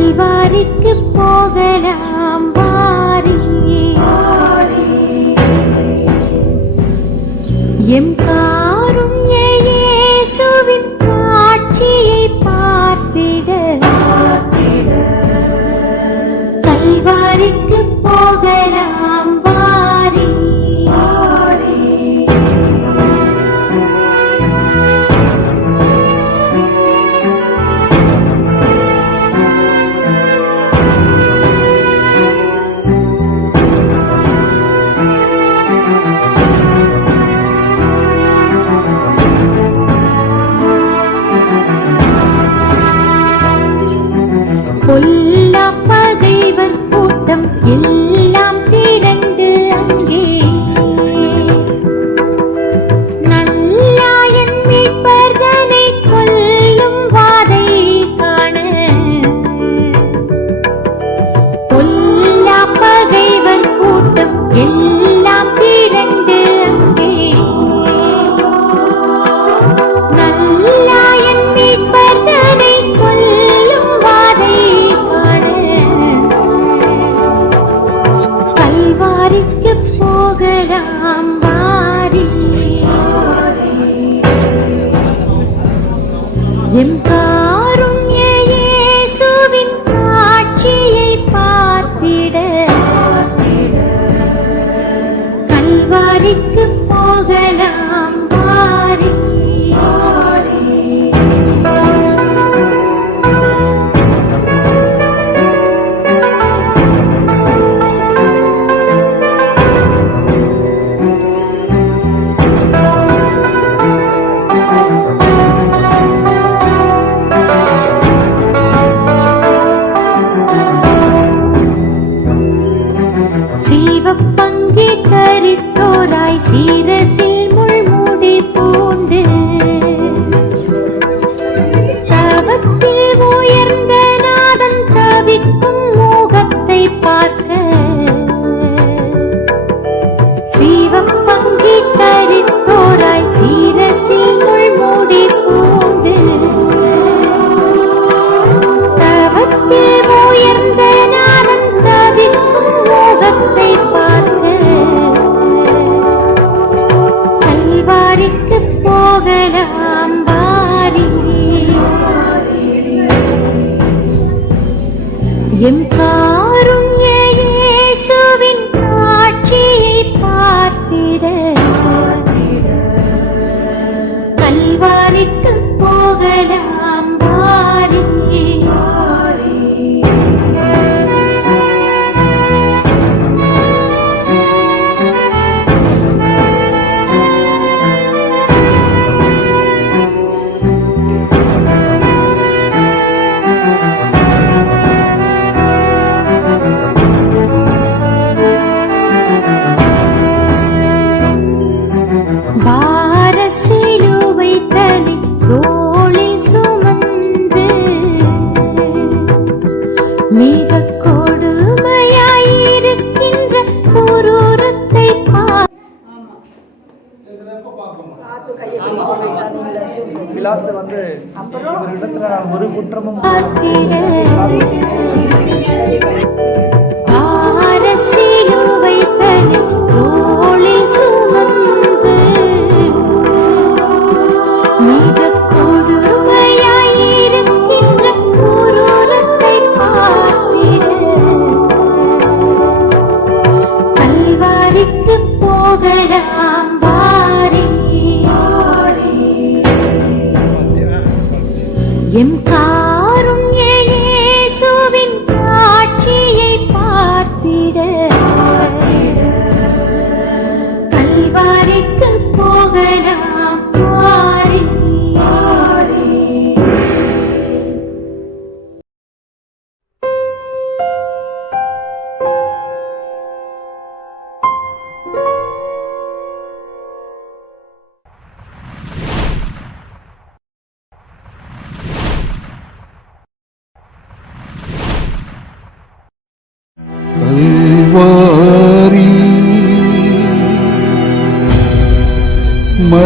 அல்வாரிக்கு போகலாம் வாரி எம் கா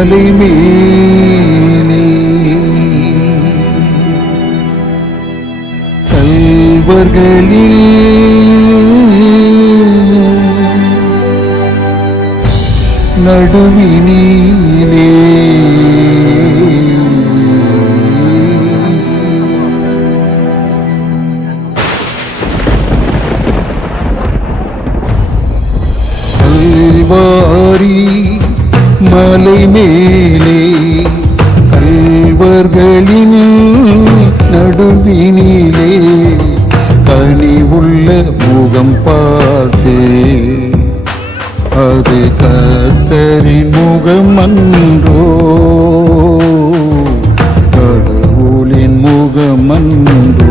மலைமேலே கல்வர்களில் mundo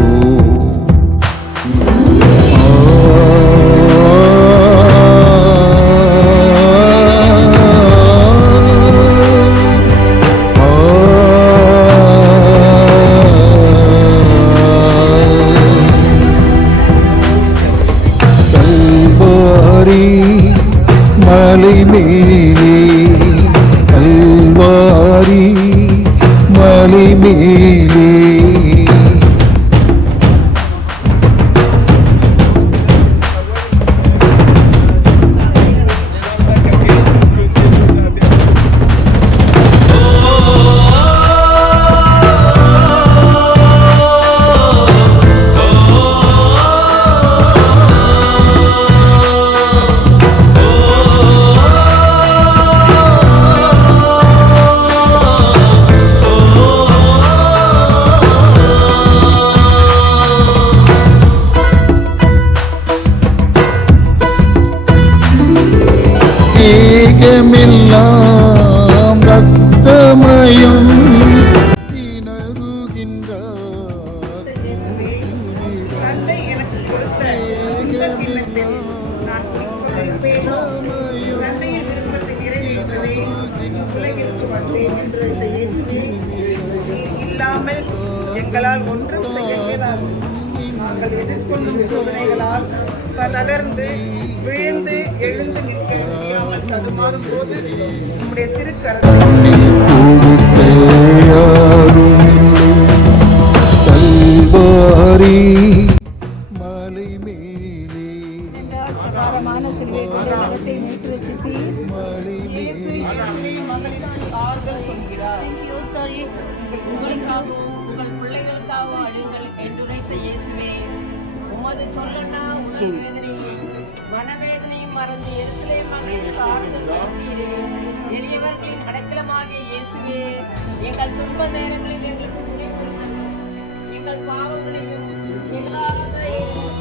எங்கள் துன்ப நேரங்களில் எங்களுக்கு முடிவுறுத்தது எங்கள் பாவங்களையும் எல்லா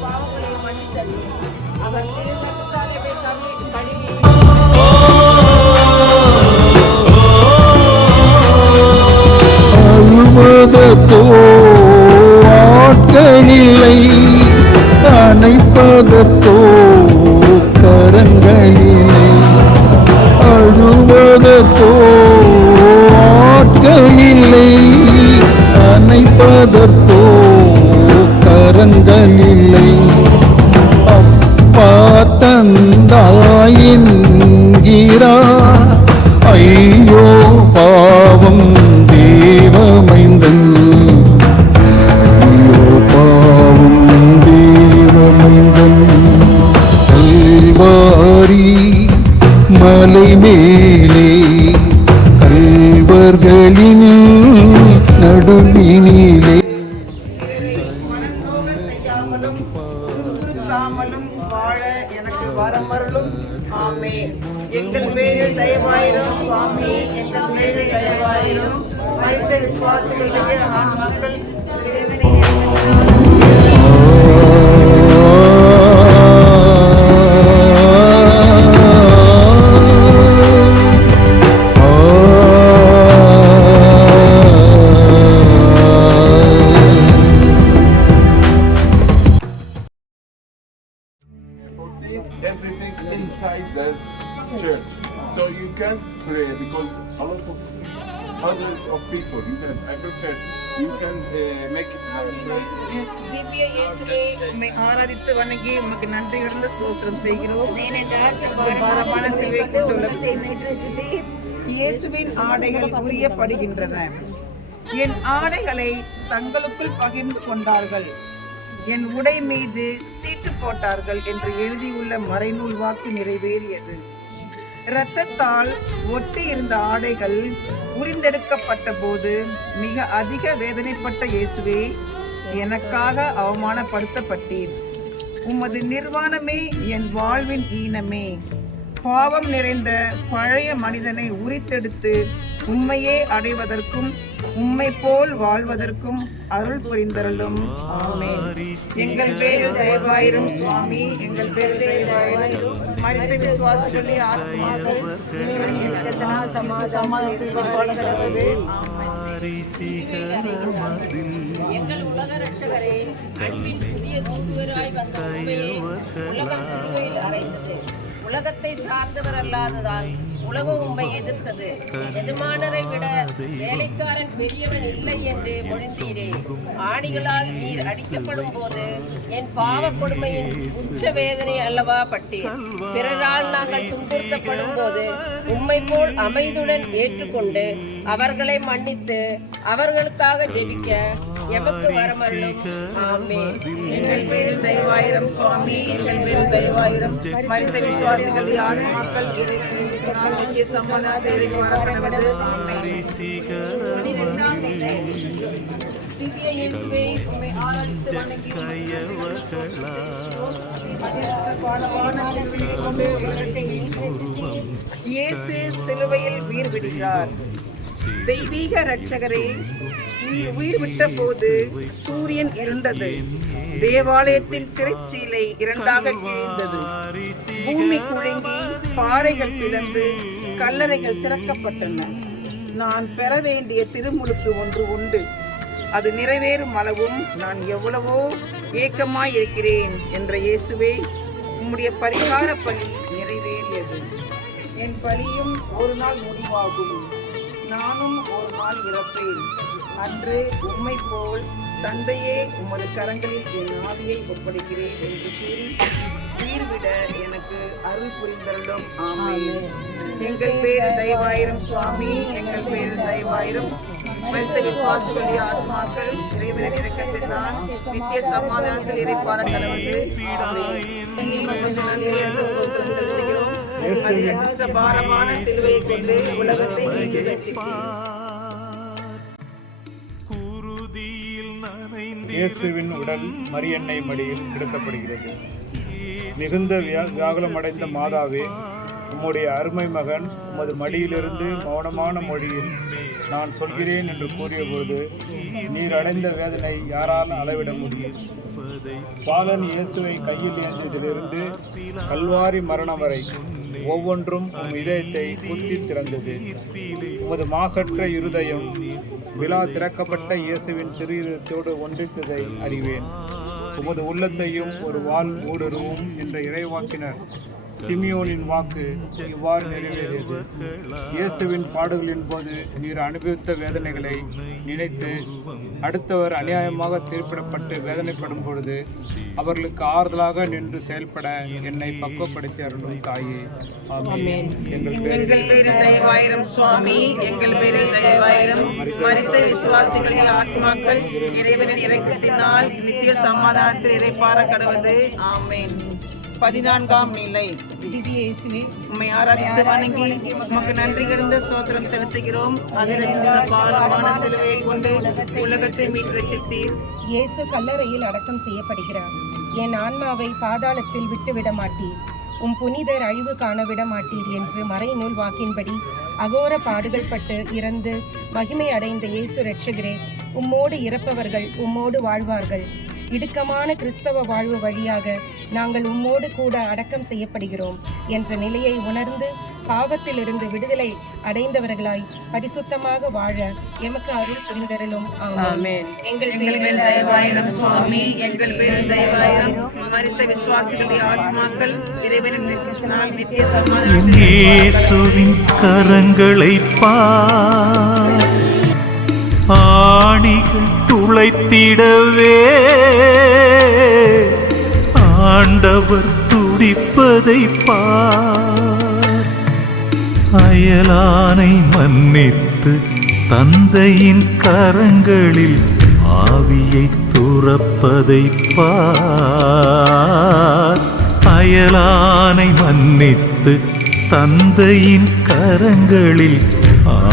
பாவங்களையும் மன்னித்தது. அவர் திரும்ப விசுவாசிகளிடையே ஆண் மக்கள் இயேசுவே உம்மை ஆராதித்து வணங்கி உமக்கு நன்றி கடந்த சோஸ்திரம் செய்கிறோம். பாரமான சிலுவை கொண்டுள்ள இயேசுவின் ஆடைகள் புரியப்படுகின்றன என் ஆடைகளை தங்களுக்குள் பகிர்ந்து கொண்டார்கள். என் உடை மீது சீட்டு போட்டார்கள் என்று எழுதியுள்ள மறைநூல் வாக்கு நிறைவேறியது. இரத்தத்தால் ஒட்டி இருந்த ஆடைகள் உரிந்தெடுக்கப்பட்ட போது மிக அதிக வேதனைப்பட்ட இயேசுவே எனக்காக அவமானப்படுத்தப்பட்டீர். உமது நிர்வாணமே என் வாழ்வின் ஈனமே. பாவம் நிறைந்த பழைய மனிதனை உரித்தெடுத்து உண்மையே அடைவதற்கும் உண்மை போல் வாழ்வதற்கும் அருள் புரிந்தருளும். ஆமே எங்கள் பேரில் தயவாயிரும் சுவாமி எங்கள் பேரில் தயவாயிரும். மறித்த விசுவாசிகளே ஆத்மாக்கள் சமாதானம் எங்கள் உலக ரட்சகரே அன்பின் புதிய தூதுவராய் வந்த உண்மையே உலகம் சிலுவையில் அறைந்தது உலகத்தை சார்ந்தவர் அல்லாததால் உலகம் உண்மை எதிர்த்தது. எஜமானரை விட வேலைக்காரன் பெரியவன் இல்லை என்று மொழிந்தீரே. ஆணிகளால் நீர் அடிக்கப்படும் போது என் பாவ கொடுமையின் உச்ச வேதனை அல்லவா பட்டீர். பிறரால் நாங்கள் துன்புறுத்தப்படும் போது உம்மை போல் அமைதியுடன் ஏற்றுக்கொண்டு அவர்களை மன்னித்து அவர்களுக்காக ஜெபிக்க எமக்கு வரமருளும். ஆமே எங்கள் பேரில் தெய்வாயிரம் சுவாமி எங்கள் பேரில் தெய்வாயிரம் மரித்த விசுவாசிகள் ஆத்மாக்கள் இறைவனின் இரக்கத்தினால் நித்திய சமாதானத்தை எதிர்பார்க்கிறது இயேசு சிலுவையில் உயிர் விடுகிறார் தெய்வீக இரட்சகரே உயிர் விட்ட போது சூரியன் இருண்டது தேவாலயத்தின் திரைச்சீலை இரண்டாக கிழிந்தது பூமி குழுங்கி பாறைகள் பிளந்து கல்லறைகள் திறக்கப்பட்டன நான் பெற வேண்டிய திருமுழுக்கு ஒன்று உண்டு. அது நிறைவேறும் அளவும் நான் எவ்வளவோ ஏக்கமாய் இருக்கிறேன் என்ற இயேசுவே உம்முடைய பரிகார பணி நிறைவேறியது. என் பலியும் ஒரு நாள் முடிவாகும். நானும் ஒரு நாள் இறப்பேன். அன்று உம்மை போல் தந்தையே உமது கரங்களில் என் ஆவியை ஒப்படைக்கிறேன் என்று கூறி உயிர்விட எனக்கு அருள் புரிந்தருளும். ஆமென். எங்கள் பேரு தயவாயிரம் சுவாமி. எங்கள் பேரு தயவாயிரம். மருத்த விசுவாசிகளே ஆத்மாக்கள் இறைவனின் இரக்கத்தினால் நித்திய சமாதானத்தில் இறைப்பாட கடவுள். செலுத்துகிறோம். அது அச்சிஷ்ட பாரமான சிலுவையை கொண்டு உலகத்தை மீட்டு ரட்சிக்கிறேன் இயேசுவின் உடல் மரியன்னை மடியில் கிடத்தப்படுகிறது மிகுந்த வியா வியாகுலமடைந்த மாதாவே உம்முடைய அருமை மகன் உமது மடியிலிருந்து மௌனமான மொழியில் நான் சொல்கிறேன் என்று கூறியபோது நீர் அடைந்த வேதனை யாரால் அளவிட முடியும்? பாலன் இயேசுவை கையில் ஏந்தியதிலிருந்து கல்வாரி மரணம் வரை ஒவ்வொன்றும் உம் இதயத்தை குத்தி திறந்தது. உமது மாசற்ற இருதயம் விழா திறக்கப்பட்ட இயேசுவின் திரு ஒன்றித்ததை அறிவேன். உமது உள்ளத்தையும் ஒரு வால் ஊடுருவும் என்ற இறைவாக்கினர். சிமியோனின் வாக்கு இவ்வாறு நிறைவேறியது. இயேசுவின் பாடுகளின் போது நீர் அனுபவித்த வேதனைகளை நினைத்து அடுத்தவர் அநியாயமாக தீர்ப்பிடப்பட்டு வேதனைப்படும் பொழுது அவர்களுக்கு ஆறுதலாக நின்று செயல்பட என்னை பக்குவப்படுத்தி அருளும் தாயே. எங்கள் சுவாமி எங்கள் பேரில் தயவாயிரம் மரித்த விசுவாசிகளின் ஆத்மாக்கள் இறைவனின் இறக்கத்தினால் நித்திய சமாதானத்தில் இறைப்பார கடவது. ஆமென். பதினான்காம் நிலை. திவ்ய இயேசுவே வணங்கி உமக்கு நன்றி கிடந்த ஸ்தோத்திரம் செலுத்துகிறோம். அதில் பாலமான சிலுவையை கொண்டு உலகத்தை மீட்டு ரசித்தீர் இயேசு கல்லறையில் அடக்கம் செய்யப்படுகிறார். என் ஆன்மாவை பாதாளத்தில் விட்டுவிட மாட்டீர். உம் புனிதர் அழிவு காண விட மாட்டீர் என்று மறைநூல் வாக்கின்படி அகோர பாடுகள் பட்டு இறந்து மகிமை அடைந்த இயேசு ரட்சகரே உம்மோடு இறப்பவர்கள் உம்மோடு வாழ்வார்கள். இடுக்கமான கிறிஸ்தவ வாழ்வு வழியாக நாங்கள் உம்மோடு கூட அடக்கம் செய்யப்படுகிறோம் என்ற நிலையை உணர்ந்து பாவத்திலிருந்து விடுதலை அடைந்தவர்களாய் பரிசுத்தமாக வாழ எமக்கு அருள் புரிந்தருளும். ஆமென். எங்கள் எங்கள் மேல் தயவாயிரம் சுவாமி எங்கள் பேரில் தயவாயிரம் மரித்த விசுவாசிகளுடைய ஆத்மாக்கள் இறைவனின் நித்திய சமாதானத்தில் இயேசுவின் கரங்களை ஆணிகள் துளைத்திடவே. ஆண்டவர் துடிப்பதை பார். அயலானை மன்னித்து தந்தையின் கரங்களில் ஆவியை துறப்பதை பார். அயலானை மன்னித்து தந்தையின் கரங்களில்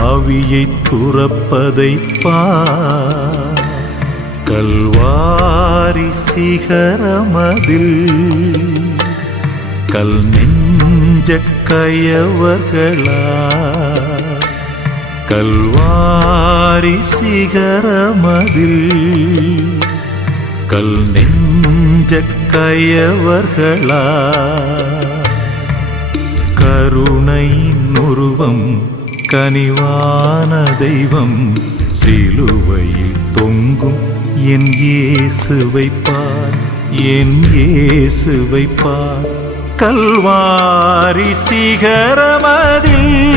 ஆவியை துறப்பதை பார். கல்வாரி சிகரமதில் கல் நெஞ்ச கயவர்களா கல்வாரி சிகரமதில் கல் நெஞ்ச கயவர்களா கருணையின் உருவம் கனிவான தெய்வம் சிலுவையில் தொங்கும் என் இயேசுவை பார் என் இயேசுவை பார். கல்வாரி சிகரமதில்